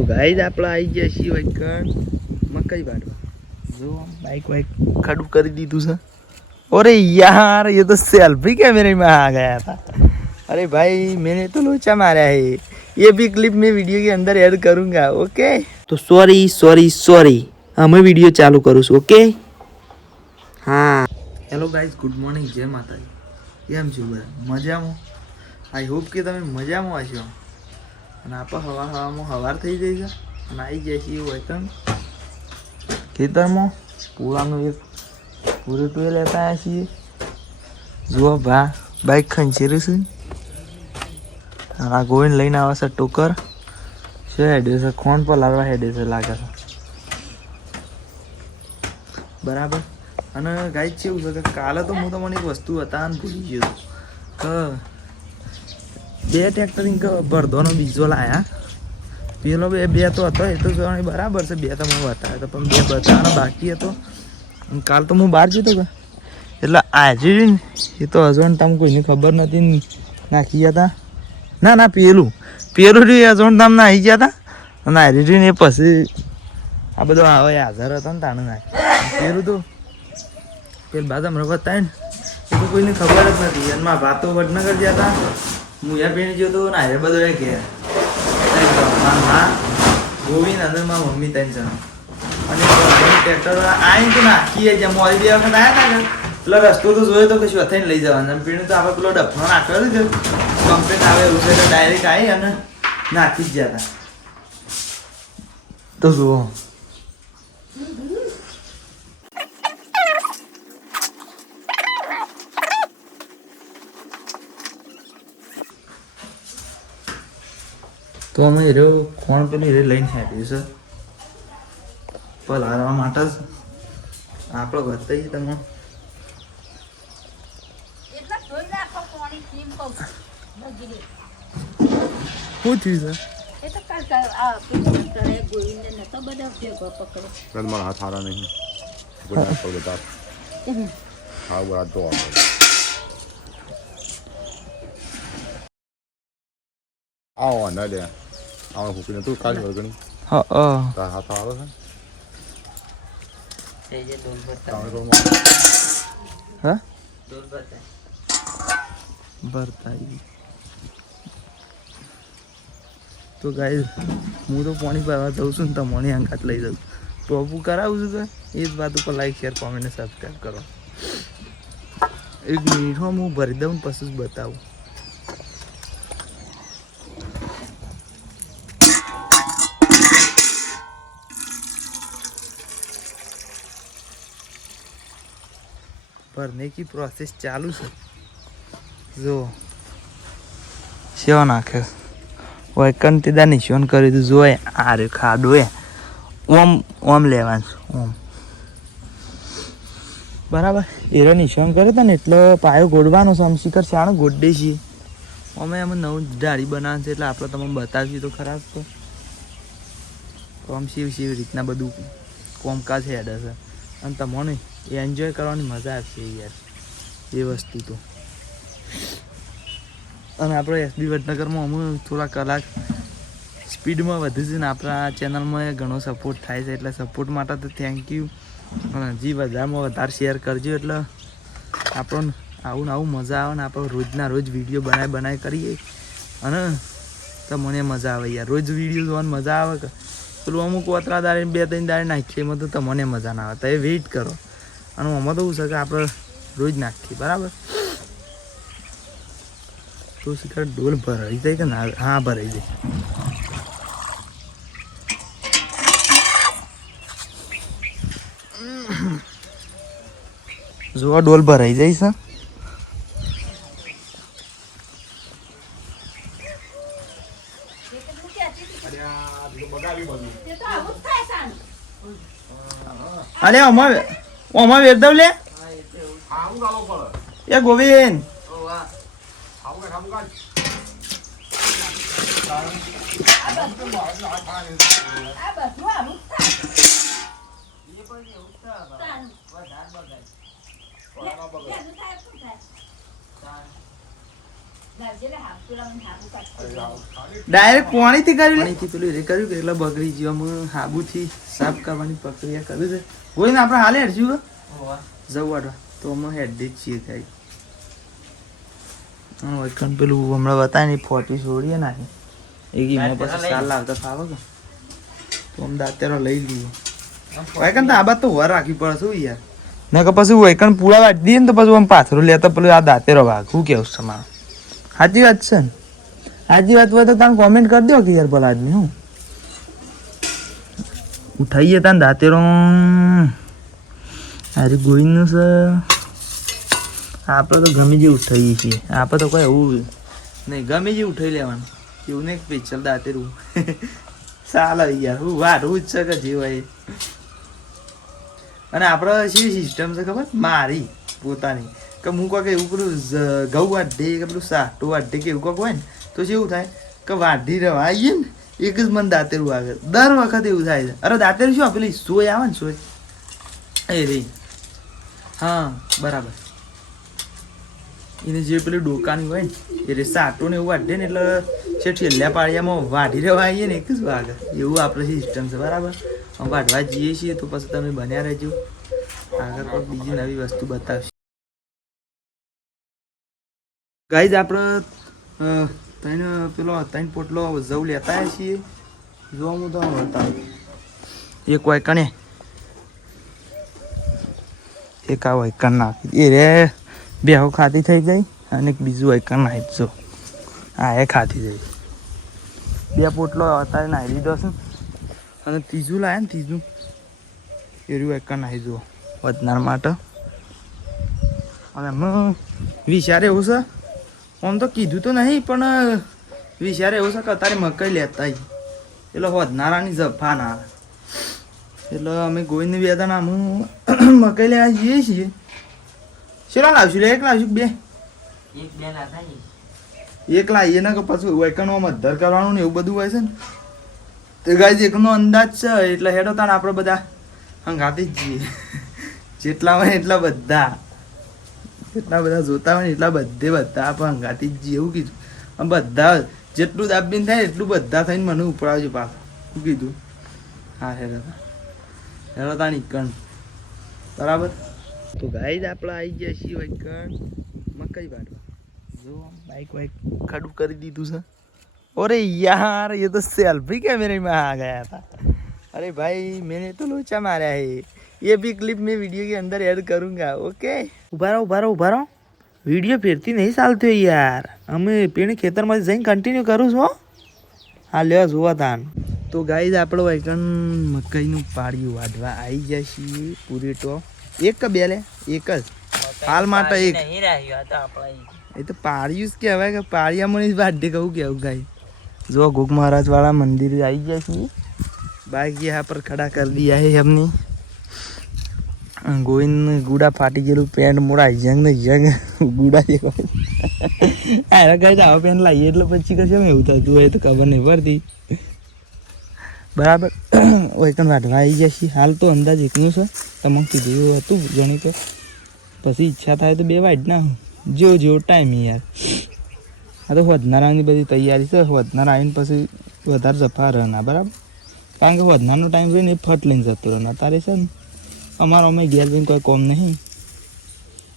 तो गाइस આપણે આવી ગયા છીએ વૈકણ મકાઈ વાડવા જો બાઈક વાઈક ખાડું કરી દીધું છે अरे यार ये तो सेल्फी कैमरे में आ गया था अरे भाई मैंने तो लोचा मारा है ये भी क्लिप मैं वीडियो के अंदर ऐड करूंगा ओके तो सॉरी सॉरी सॉरी मैं वीडियो चालू करूँ ओके हाँ हेलो गाइस गुड मॉर्निंग जय माता केम छो मजाમાં आई होप કે તમે મજામાં હશો અને આપણે હવામાં હવાર થઈ ગઈ છે અને આવી જાય છે એવું હોય ખેતરમાં પૂરાનું એક પૂરે ટોએ લેતા આવ્યા છીએ જુઓ ભા બાઈક ખંચેરી છે આ ગોવિંદ લઈને આવે છે ટોકર છે હેડે છે ખોન પર લાવવા હેડે છે લાગે છે બરાબર અને ગાઈસ કેવું છે કે કાલે તો હું તમને એક વસ્તુ બતાવવાનું ભૂલી ગયો કે બે ટ્રેક્ટરિંગ ભરદોનો બીજો લાયા પેલો બે તો હતો એ તો બરાબર છે બે તો મને બતાવ્યો હતો પણ બે બતાવવાનો બાકી હતો કાલ તો હું બહાર જતો કે એટલે આજે ને એ તો હજુ તમે કોઈને ખબર નથી નાખી ગયા હતા ના ના પેલું હજુ તમે નાખી ગયા હતા અને હારી ને પછી આ બધો હવે હાજર હતો ને તાણે નાખી પેલું તો પેલું બાદ હમણાં બતાવે ને એ તો કોઈને ખબર જ નથી અને મારા ભાતો વડનગર ગયા હતા હું યા પેણી ગયો તો ને હારે બધો એ ગયા મારા ગોવિંદ અને મારા મમ્મી ત્રણ જણા અને ટ્રેક્ટર આવીને તો નાખીએ જ્યાં મોડી બે વખત આવ્યા હતા ને પેલો રસ્તો તો જોયો તો કશું અથાઈને લઈ જવાનું પીણું તો આપણે પેલો ડફનો નાખ્યો હતો કમ્પ્લેટ આવે એવું છે તો ડાયરેક્ટ આવી અને નાખી જ ગયા હતા તો જુઓ તો અમે હીરો કોણ પેલી હીરે લઈને આવ્યું છે પલાળવા માટે જ આપણે બતાવીએ તમે શું થયું છે મારા હાથ હારા નહીં હા બરાબર તો આવો ના લે આવો ફૂકીને તું કાઢ વળગણી હા તારા હાથ હારો છે હા ભરતા તો ગાઈસ હું તો પાણી ભરવા જાઉં છું ને તમારી અંગાત લઈ જાઉં ટોપું કરાવું છું એ જ વાત ઉપર લાઈક શેર કોમેન્ટ ને સબસ્ક્રાઈબ કરો એક મિનિટમાં હું ભરી દઉં ને પછી જ બતાવું भरने की प्रोसेस चालू है जो सेवा नाखे वैकन तीदा निशान करी तो जो आ रे खाडो है ओम ओम लेवान ओम बराबर एरो निशान करे था ने એટલે પાયો ગોડવાનો છે આમ શિખર શાણો ગોડે છે અમે આમ નવું ડાળી બનાવવાનું છે એટલે આપણે તમને બતાવીએ તો ખરાબ તો કોમ શિવ રીતના બધું કોમકાજ હેડે છે અને તમને એન્જોય કરવાની મજા આવશે યાર એ વસ્તુ તો અને આપણે એસબી વડનગરમાં અમે થોડા કલાક સ્પીડમાં વધુ છે ને આપણા ચેનલમાં ઘણો સપોર્ટ થાય છે એટલે સપોર્ટ માટે તો થેન્ક યુ અને હજી વધારેમાં વધારે શેર કરજો એટલે આપણને આવું ને આવું મજા આવે ને આપણે રોજના રોજ વિડીયો બનાવી કરીએ અને તો મને મજા આવે યાર રોજ વિડીયો જોવાની મજા આવે કે પેલું અમુક વતરા દાડે 2-3 દાડે નાખીએ એમાં તો તમને મજા ના આવે તો એ વેઇટ કરો અને આમાં તો એવું છે કે આપણે રોજ નાખીએ બરાબર તો શિખર ડોલ ભરાઈ જાય કે ના હા ભરાઈ જાય જો ડોલ ભરાઈ જાય છે અરે ઓમાં વેરદવ લે એ ગોવિંદ ડાયરેક્ટ પાણીથી કર્યું પાણીથી પેલું રે કર્યું કે એટલે બગડી ગયું અમે હાબુથી સાફ કરવાની પ્રક્રિયા કર્યું છે કોઈ ને આપણે હાલે હેડશું જવું તો અમે હેડી જ છીએ કઈ વૈકણ પેલું હમણાં બતાવે ને ફોટી છોડીએ નાખી એક એમાં પછી સાલ લાવતા ફાવે કે તો અમે દાંતેરો લઈ લઈએ વૈકણ તો આ બાદ તો વર રાખવી પડે શું યાર ને કે પછી વૈકણ પૂળા વાટી દઈએ ને તો પછી આમ પાથરો લેતા પેલું આ દાંતેરો ભાગ શું કેવું છે તમારું સાચી વાત છે ને સાચી વાત હોય તો તમે કોમેન્ટ કરી દો કે યાર ભલા આદમી હું ઉઠાઈએ તા દાંતેરો અરે ગોઈનું છે આપણે તો ગમે જે ઉઠાઈએ છીએ આપણે તો કોઈ એવું નહીં ગમે જે ઉઠાઈ લેવાનું એવું નહીં સ્પેશિયલ દાંતેરું ચાલે યાર હું વાટવું જ છે કે જે હોય અને આપણે શી સિસ્ટમ છે ખબર મારી પોતાની કે હું કોઈક એવું પેલું ઘઉં વાઢે કે પેલું સાટું વાઢે કે એવું કોઈક હોય ને તો શું થાય કે વાઢી રહેવા આવીએ ને એક જ મને દાંતેરું આવે દર વખત એવું થાય છે અરે દાંતેરું શું પેલી સોય આવે ને સોય એ રે હા બરાબર એને જે પેલી ડોકાની હોય ને એ રે સાટું ને એવું વાઢે ને એટલે છે છેલ્લા પાળિયામાં વાઢી રહેવા આવીએ ને એક જ વાગે એવું આપણે સિસ્ટમ છે બરાબર વાઢવા જઈએ છીએ તો પછી તમે બન્યા રહેજો આગળ પણ બીજી નવી વસ્તુ બતાવશે ગાઈઝ આપણે ત્રણ પોટલો જવ લેતા છીએ જો હું તો બતાવું એક વાયકણે એક આ વાયકણ નાખી એ રે બેહો ખાતી થઈ ગઈ અને એક બીજું વાયકણ નાખી જો હા એ ખાતી થઈ બે પોટલો અત્યારે નાખી દીધો છે અને ત્રીજું લાવે ને ત્રીજું એરું વાયકણ નાખી જુઓ વધનાર માટે અને એમાં વિચાર એવું છે આમ તો કીધું તો નહીં પણ વિચાર એવું છે કે અત્યારે મકાઈ લેતા એટલે વધનારાની જફા ના એટલે અમે ગોઈને બે હતા આમ મકાઈ લેવા જઈએ છીએ શેલા લાવશું એક લાવશું બે એક લાવીએ ને કે પછી વૈકણમાં મધર કરવાનું ને એવું બધું હોય છે ને તો ગાય એકનો અંદાજ છે એટલે હેડો તાણ આપણે બધા હંગાતી જ જઈએ જેટલા હોય એટલા બધા જેટલા બધા જોતા હોય ને એટલા બધા આપણે હંગાતી જ જઈએ એવું કીધું આમ બધા જેટલું દાબીને થાય એટલું બધા થઈને મને ઉપડાવજો પાછું શું કીધું હા હેડો તાણ ઈકણ બરાબર તો ગાય જ આપણે આવી ગયા છીએ વૈકણ મકાઈ વાટવા જો બાઈક વાઈક ખાડું કરી દીધું છે अरे यार ये तो सेल्फी कैमरे में आ गया था अरे भाई मैंने तो लोचा मारा है ये भी क्लिप मैं वीडियो के अंदर ऐड करूँगा ओके उभा रहो वीडियो फिरती नहीं चालती हो यार અમે પેણે ખેતરમાં જઈને કન્ટિન્યુ કરું છું હા લ્યો જોવા તાન તો ગાઈઝ આપણો વાયકણ મકાઈનું પાળિયું વાઢવા આવી જાય છીએ પૂરી તો એક કે બે લે એક જ હાલ માટે એક એ તો પાળિયું જ કહેવાય કે પાળિયામાં જ વાઢે કહું કેવું ગાઈ जो गोग महाराज वाला मंदिर आई जाए बाइक यहाँ पर खड़ा कर दिया है हमने गोविंद गुड़ा फाटी गए पेंट मोड़ा जंग ने जंग गुड़ा अरे गए आवा पेंट लाइए એટલે પછી કશે એવું થતું હોય તો ખબર નહીં પડતી બરાબર ઓયકન વાટવા આવી જશે હાલ તો અંદાજ એકનું છે તમને કીધું હતું જણી તો પછી ઈચ્છા થાય તો બે વાટ ના જેવો ટાઈમ યાર આ તો વધનારાની બધી તૈયારી છે વધનાર આવીને પછી વધારે જફા રહેના બરાબર કારણ કે વધનારનો ટાઈમ હોય ને એ ફટ લઈને જતો રહે અત્યારે છે ને અમારો અમે ઘેર જઈને કોઈ કોમ નહીં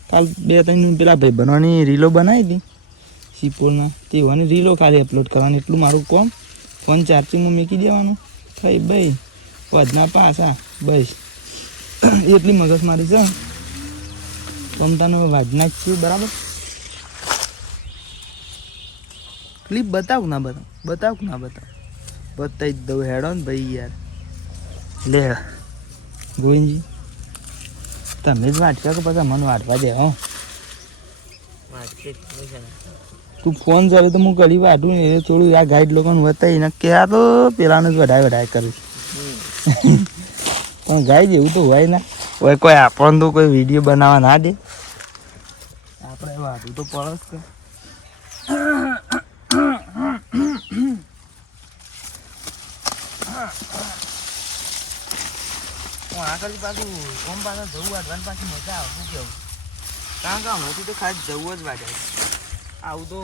કાલ 2-3 પેલા ભાઈ બનવાની રીલો બનાવી હતી સિપોલના તે હોવાની રીલો ખાલી અપલોડ કરવાની એટલું મારું કોમ ફોન ચાર્જિંગમાં મૂકી દેવાનું થઈ ભાઈ વધનાર પાછા બસ એટલી મગજમારી છે તમતાને વાજના જ છીએ બરાબર ક્લિપ બતાવ ના બતાવી જ દઉં હેડો ને ભાઈ યાર લે ગોવિંદજી તમે જ વાંચ્યો કે પછી મને વાંચવા દે હો તું ફોન ચાલે તો હું ઘડી વાંટું ને એ થોડું આ ગાઈડ લોકોને બતાવી ને કે આ તો પેલાને જ વધારે કરું પણ ગાઈડ એવું તો હોય ના હોય કોઈ આપણને તો કોઈ વિડીયો બનાવવા ના દે આપણે વાંટું તો પડે કે આગળ પાછું ઓમ પાછા જવું વાટવાની પાછી મજા આવે શું કેવું કારણ કે હમણાંથી તો ખાસ જવું જ વાટે આવું તો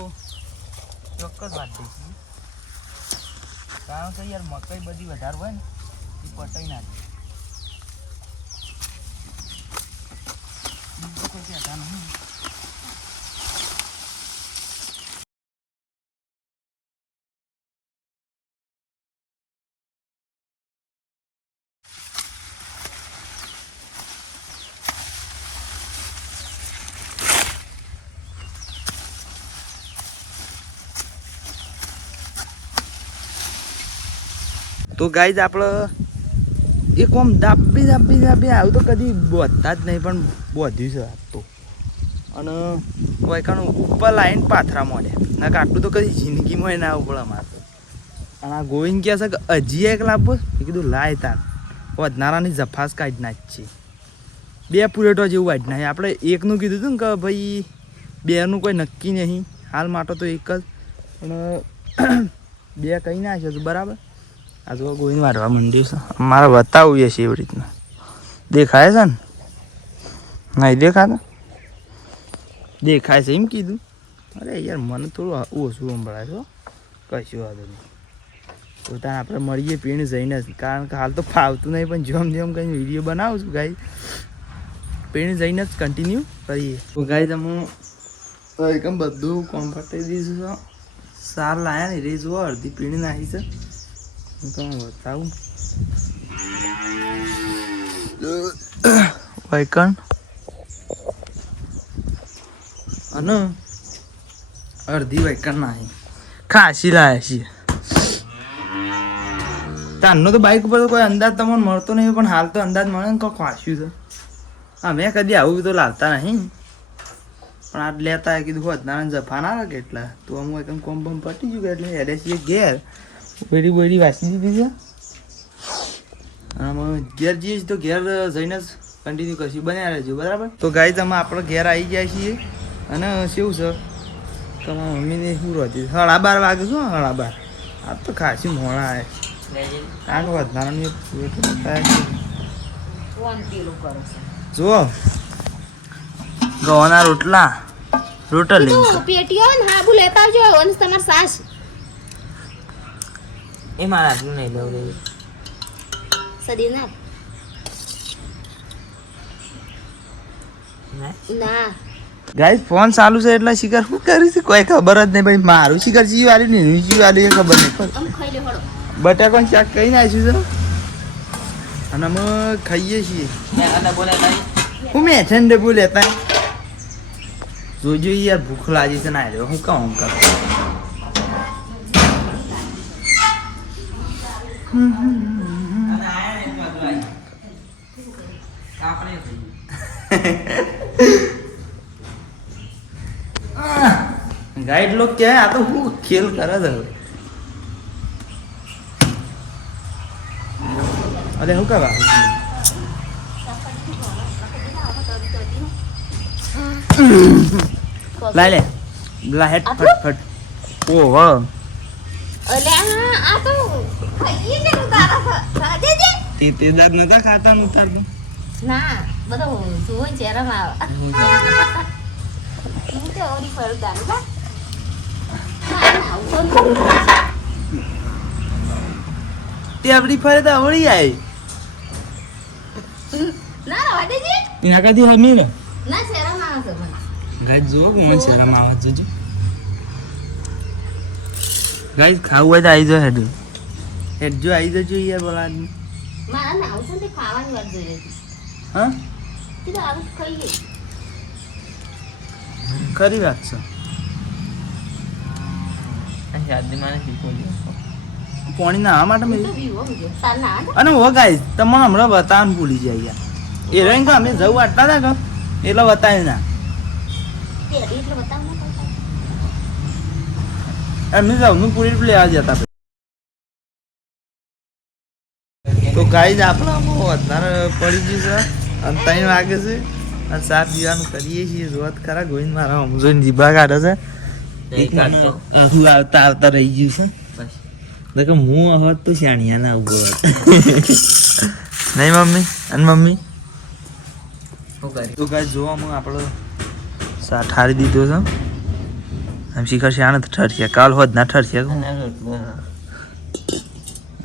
ચોક્કસ વાત દઈશું, કારણ કે યાર મકાઈ બધી વધારે હોય ને એ પટાઈ નાખે. બીજું કોઈ કહેતા નહીં. તો ગાઈઝ આપણે એક આમ દાબી આવું તો કદી બોધતા જ નહીં, પણ બોધ્યું છે આજ તો. અને વૈકાનું ઉપર લાઈન પાથરા મળે ના કાટલું તો કદી જિંદગીમાં ના આવવું પડે અમારે. અને આ ગોવિંદ કહે છે કે હજી એક લાભો. મેં કીધું લાય તાર વધનારાની જફાસ કાઢી નાખી છે. 2 પુલેટો જેવું કાઢી નાખી. આપણે એકનું કીધું હતું ને કે ભાઈ 2નું કોઈ નક્કી નહીં, હાલ માટે તો એક જ, પણ 2 કહી નાખ્યો હતું બરાબર. આ તો ગોવિંદ મારવા માંડ્યું છે. મારે બતાવવું છે એવી રીતના. દેખાય છે ને? નહીં દેખાતા? દેખાય છે એમ કીધું. અરે યાર મને થોડું ઓછું સંભળાય છે, કશું વાંધો નહીં. પોતાને આપણે મળીએ પીણ જઈને જ, કારણ કે હાલ તો ફાવતું નહીં, પણ જેમ કંઈ વિડીયો બનાવું છું ગાઈ, પીણ જઈને જ કન્ટિન્યુ કરીએ. તો ગાઈ તમે એકમ બધું કોમ્ફર્ટેબલ દીધું છે. સાર લાયા ને રે જુઓ, અડધી પીણી નાખી છે. હું તમને બતાવું. વૈકણ અને અડધી વૈકણ નાખી ખાસી લાયા છીએ. તારનો તો બાઇક ઉપર તો કોઈ અંદાજ તમને મળતો નહીં, પણ હાલ તો અંદાજ મળે ને કોઈ ખાસ્યું છે. હા મેં કદી આવું તો લાવતા નહીં, પણ આ લેતા કીધું હોત ના જફા ના લાગે એટલા તો અમુક એકદમ કોમ બમ પટી ગયું એટલે હેડે છીએ ઘેર. બોડી વાસી દીધી છે. અને ઘેર જઈએ તો ઘેર જઈને જ કન્ટિન્યુ કરશું, બન્યા રહેજો બરાબર. તો ગાઈ તમે આપણે ઘેર આવી ગયા છીએ. અને શું છે તમારા મમ્મીને શું રહેતી 12:30 વાગે શું 12:30 આ તો ખાસી મોડા આવે. કારણ કે વધારાનું જુઓ ગવાના રોટલા રોટલી પેટીઓ ને હાબુ લેતા આવજો. વંશ તમાર સાસ એ મારા આટલું નહીં લઉં રે સદી ના ના ગાઈસ ફોન ચાલુ છે એટલે શિકાર શું કરી છે કોઈ ખબર જ નહીં ભાઈ. મારું શિકાર જીવ આલ્યું ને એનું જીવ આલ્યું એ ખબર નહીં. આમ ખાઈ લે હળો બટાકાનું શાક કઈ નાખ્યું છે અને અમે ખાઈએ છીએ. હું મેઠન ડબ્બુ લેતા જોજો યાર ભૂખ લાગી છે ના રહ્યો હું કહું કર. ગાઈડ લોગ क्या है આ તો હું ખેલ કરે છે. અરે શું કરવા લાય લે લાહેટ ફટફટ ઓહો અલે આ તો ખાઈએ ને તારા ખાજે જે તે દાદ નતા ખાતા ઉતારતું ના બધો જોઈ ચહેરામાં આવે હું તો ઓરી પર દાન બા તે આપડી ફરે તો આવડી આવી ના વાડે જે એના કાથી હમી ને ના ચહેરામાં આવે છે ગાઈસ જો કોણ શેરામાં આવે જોજો ગાઈસ ખાવું હોય તો આવી જાવ હેડ જો આવી જજો યાર બોલા આદમી મારા ના આવશે ને ખાવાની વાત જોઈએ હા તે તો આવું ખાઈએ ખરી વાત છે. યાદી મને શીખવું પાણી ના માટે મેં તો વિવો મુજે તાર ના અને હો ગાઈસ તમને હમણાં બતાવવાનું ભૂલી જાય યાર એ રહીને કે અમે જવું આટલા હતા કે એટલે બતાવી ના તે એટલે બતાવ ના એમને જવાનું પૂરી લેવા જતા. તો ગાઈસ આપણે વધારે પડી ગયું છે અને 3 વાગે છે અને ચા પીવાનું કરીએ છીએ. જોત ખરા ગોવિંદ મારા આમ જોઈને જીભા કાઢે છે. હું આવતા રહી ગયું છે કે હું હોત તો શાણિયા ના ઉભો હોત નહીં મમ્મી અને મમ્મી તો ગાઈસ જોવામાં આપણે ચા ઠારી દીધો છે આમ શિખર છે આને ઠરશે કાલ હોત ના ઠરશે અને રોટલો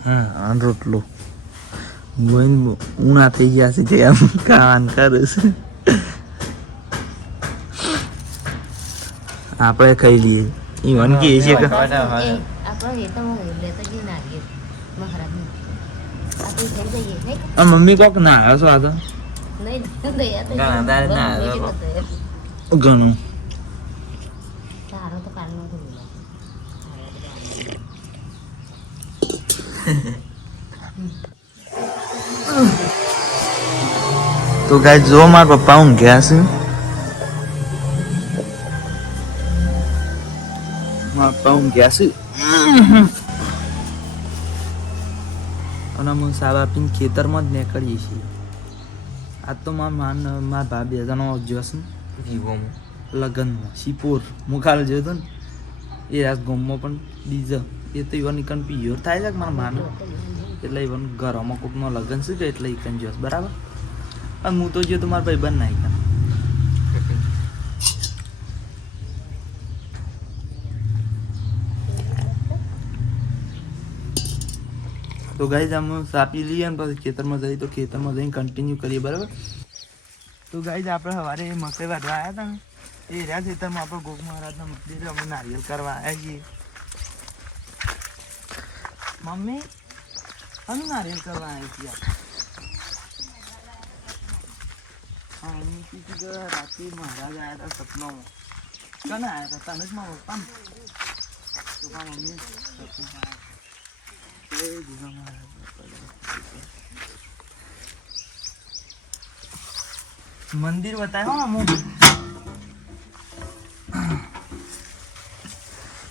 હા આન રોટલો ગોઈન ઉણા થઈ ગયા છે કે આમ કાન કરે છે આપણે ખાઈ લઈએ ઈવન કે છે કે આપણો એ તો લેતો જ નાખીએ મહારાજને આપણે ઘર જઈએ નહીં આ મમ્મી કોક ના આવ્યો છો આ તો નહીં દયા તો ઘણા દાડે ના આવ્યો. ઘણું તારો તો કાલનો તો તો ગાય જો મારા પપ્પા ઊંઘ્યા છે મારા પપ્પા ઊંઘ્યા છે અને અમે સાબ આપીને ખેતરમાં જ નીકળીએ છીએ આજ તો મારા ભાઈ બે જણા જોશે જીવોમાં લગ્નમાં શિપોર હું કાલે જોયો હતો ને એ રાત ગોમમાં પણ ડીઝ એ તો ઈવન ઇકન પિયોર થાય છે કે મારા માનો એટલે ઈવન ઘરમાં કોકનો લગ્ન છે કે એટલે ઇકન જોશ બરાબર અને હું તો જો તો મારા ભાઈ બંધ ના ઇકન તો ગાઈઝ અમે સાપી લઈએ ને પછી ખેતરમાં જઈએ તો ખેતરમાં જઈને કન્ટિન્યુ કરીએ બરાબર તો ગાઈઝ આપણે સવારે મકઈ વાઢવા આવ્યા હતા ને એ રહ્યા ખેતરમાં આપણે ગોગ મહારાજના મંદિરે અમે નારિયેલ કરવા આવ્યા છીએ મમ્મી અમે નારિયેલ કરવા આવ્યા છીએ હા એમ કીધું કે રાતે મહારાજ આવ્યા હતા સપનામાં કને આવ્યા હતા તને જ મારા પપ્પા ને તો મારા મમ્મી સપનામાં મંદિર બતાવ્યો અમુક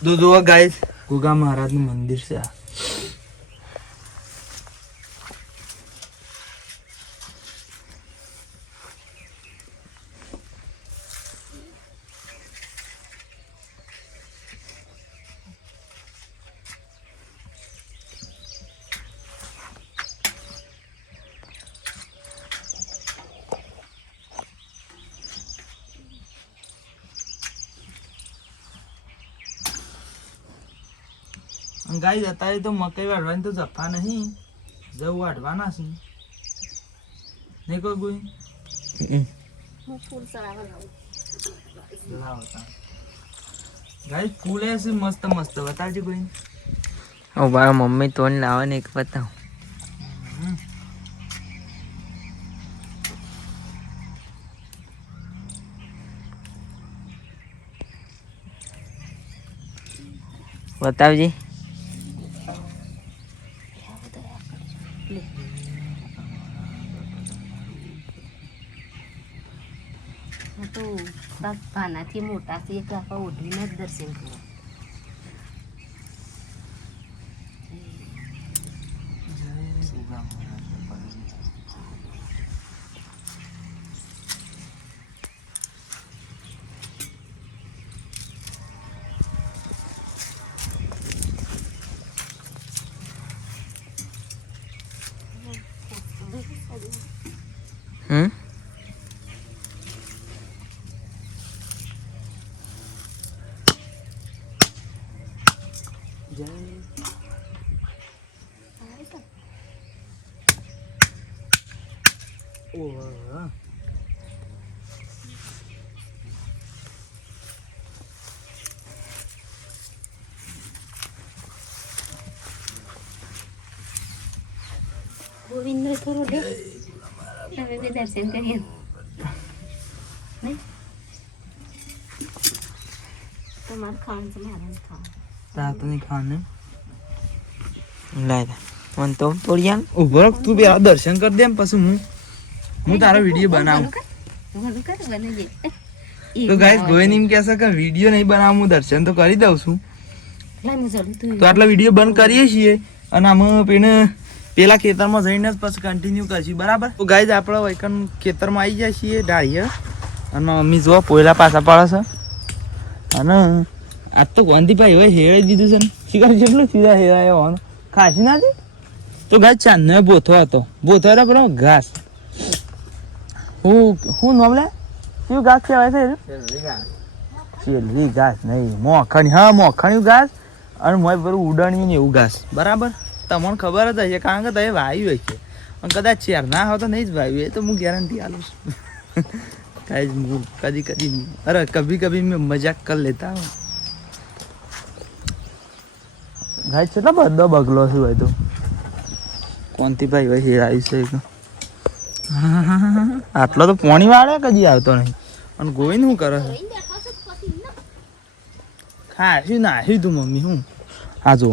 દો ગાઈસ ગુગા મહારાજ નું મંદિર છે આ ગાઈસ અત્યારે તો મકઈ વાઢવાની તો જફા નહીં જવું વાઢવાના છે નહીં કોઈ કોઈ ગાઈસ ફૂલ છે મસ્ત મસ્ત બતાવજો કોઈ મારા મમ્મી તોડ લાવે ને એક બતાવ બતાવજી તો ભાનાથી મોટા છે એક આપણે ઓઢીને જ દર્શન કરો ગોવિંદ થોડું લે તમે બી દર્શન કરીએ નહીં તમારે ખાવાનું છે મારે ખાવાનું તા તો નહીં ખાને લાય મને તો તોડિયા ઉભો રાખ તું બે દર્શન કરી દે પછી હું તારો વિડીયો બનાવું તો ગાઈસ ગોવિંદ એમ કહેશે કે વિડીયો નહીં બનાવું હું દર્શન તો કરી દઉં છું તો આટલા વિડીયો બંધ કરીએ છીએ અને આમાં પેલા ખેતરમાં જઈને જ પછી કન્ટિન્યુ કરશું બરાબર તો ગાઈસ આપણે વૈકન ખેતરમાં આવી જાય છીએ ડાળીએ અને મમ્મી જો પોયલા પાછા પાડે છે અને આજ તો ગાંધીભાઈ હવે હેરાઈ દીધું છે ને શિકાર જેટલું સીધા હેરાયો હોવાનું ખાસી નથી તો ગાય ચાંદનો બોથો હતો બોથો હતો બરાબર ઘાસ હું નોમ લે શું ઘાસ કહેવાય છે છેલ્લી ઘાસ નહીં મોખણી, હા મોખણ્યું ઘાસ અને મોય પેલું ઉડણ્યું ને એવું ઘાસ બરાબર. તમને ખબર જ હશે કારણ કે તમે વાયુ હશે અને કદાચ ચેર ના હોય તો નહીં જ વાયુ, એ તો હું ગેરંટી આલું છું. કાંઈ હું કદી અરે કભી મેં મજાક કરી લેતા હું. ભાઈ કેટલા બધો બગલો છે ભાઈ તો કોનથી ભાઈ ભાઈ આવ્યું છે એક. આટલો તો પોણી વાળે કદી આવતો નહીં. અને ગોવિંદ શું કરે છે? ખાશું નાખ્યું તું મમ્મી હું આ જો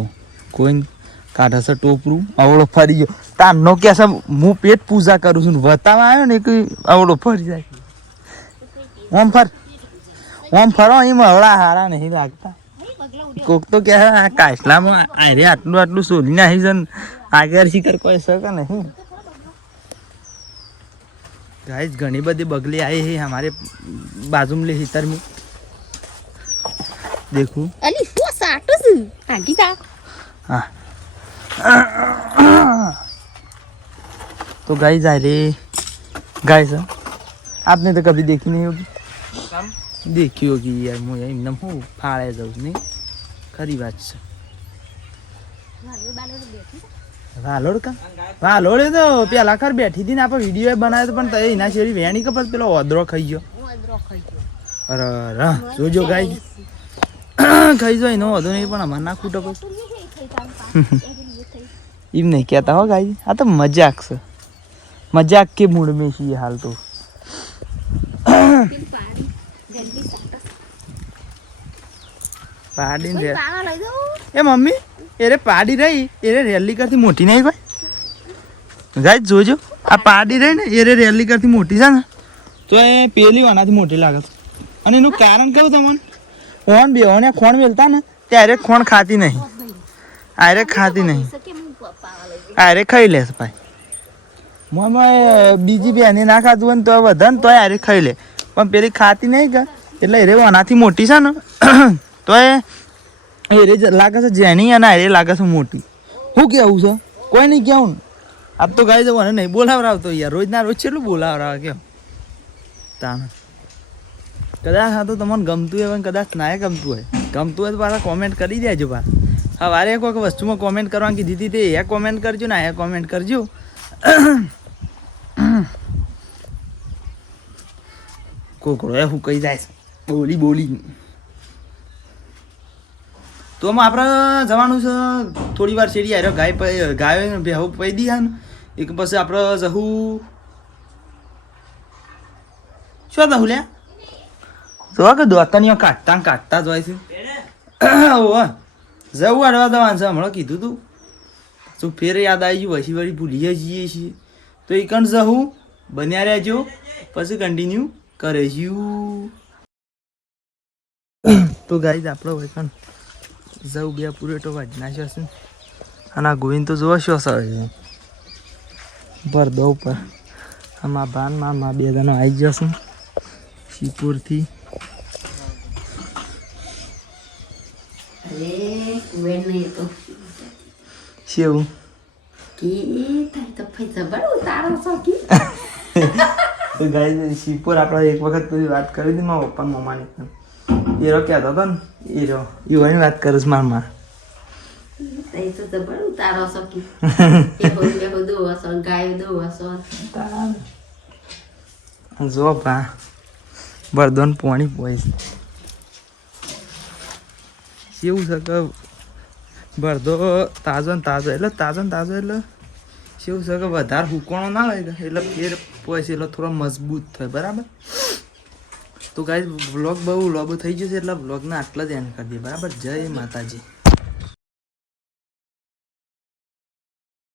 ગોવિંદ કાઢે છે ટોપરું. અવળો ફરી ગયો તારનો કે છે હું પેટ પૂજા કરું છું, વતાવા આવ્યો ને કે અવળો ફરી જાય. ઓમ ફરો એમ હવળા હારા નહીં લાગતા. કોક તો કે આ કાચલામાં આરે આટલું સોલી નાખી છે ને આગળ શિખર કોઈ શકે નહીં. गाइस घनी बड़ी बगली आई है हमारे बाजू में हितर में देखो अली वो साटो से आगे का हाँ तो गाइस आ रही गाइस आपने तो कभी देखी नहीं होगी, देखी होगी यार मुझे एकदम हूँ फाड़े जाऊँ नहीं खरी बात से વાલોડ કા વાલોડ તો પેલા ખર બેઠી હતી ને આપણે વિડીયો બનાવ્યો તો પણ તો એના શેરી વેણી કે પેલો ઓદરો ખાઈ ગયો. અરે અરે જોજો ગાઈ ખાઈ જાય એનો વધુ નહીં પણ અમારે ના ખૂટો એમ નહીં કહેતા હો ગાઈ, આ તો મજાક છે, મજાક કે મૂડ में છીએ હાલ તો. પાડી ને એ મમ્મી એરે પાડી રહી એરે રેલી કરતી મોટી નહીં ભાઈ ગાય જોજો આ પાડી રહી ને એરે રેલી કરતી મોટી છે ને તો એ પેલી વાનાથી મોટી લાગે છે. અને એનું કારણ કહું તમને ઓન બેહોને ખોણ મેલતા ને ત્યારે ખોણ ખાતી નહીં, આરે ખાતી નહીં, આરે ખાઈ લેશે ભાઈ. મોમાં બીજી બેને ના ખાતું હોય ને તો વધે ને તો આરે ખાઈ લે પણ પેલી ખાતી નહીં કે એટલે એરે વાનાથી મોટી છે ને તો એ લાગે છે જેની અને એ લાગે છે મોટી. શું કેવું છે કોઈ નહીં કેવું આપ તો ગાઈ જવાનું નહીં બોલાવરાવતો યાર, રોજ ના રોજ કેટલું બોલાવરાવે કેમ તાને. કદાચ હા તો તમને ગમતું હોય પણ કદાચ ના ગમતું હોય, ગમતું હોય તો પાછા કોમેન્ટ કરી દેજો. પાછા સવારે કોઈક વસ્તુમાં કોમેન્ટ કરવાની કીધી હતી તે એ કોમેન્ટ કરજો ને એ કોમેન્ટ કરજો. કોકડો એ હું કહી જાય બોલી બોલી તો આપણે જવાનું છે થોડી વાર શેરી આવ્યો ગાય બેહુ પૈ દી ને એક પછી આપણે જવું શું જવું લ્યા જો કે દોતાનીઓ કાઢતા જ હોય છે. જવું આડવા દવાનું છે હમણાં કીધું તું શું ફેર યાદ આવી ગયું વસી વળી ભૂલીએ જઈએ છીએ તો એ કણ જવું બન્યા રહેજો પછી કન્ટિન્યુ કરીશું. તો ગાઈ આપણે હોય કણ જવું બે પૂરેટો વાજ નાખ્યો છે અને આ ગોવિંદ તો જોવા શું સર ભર દો ઉપર આમાં ભાનમાં માં બે જણા આવી જશે શિપુરથી. શેવું તો ગાઈ શિપુર આપણે એક વખત પેલી વાત કરી હતી મારા પપ્પા મમ્માની એરો કહેતો હતો ને એરો એવાની વાત કરું છું મારા જો ભા બરદોન પોણી પોઈશ એવું છે કે બરદો તાજો ને તાજો એટલે શું છે કે વધારે હુકોણો ના લાગે એટલે ફેર પોઈશ એટલે થોડો મજબૂત થાય બરાબર. તો ગાઈસ વ્લોગ બહુ લોબો થઈ જશે એટલે વ્લોગને આટલા જ એન્ડ કરી દઈએ બરાબર. જય માતાજી.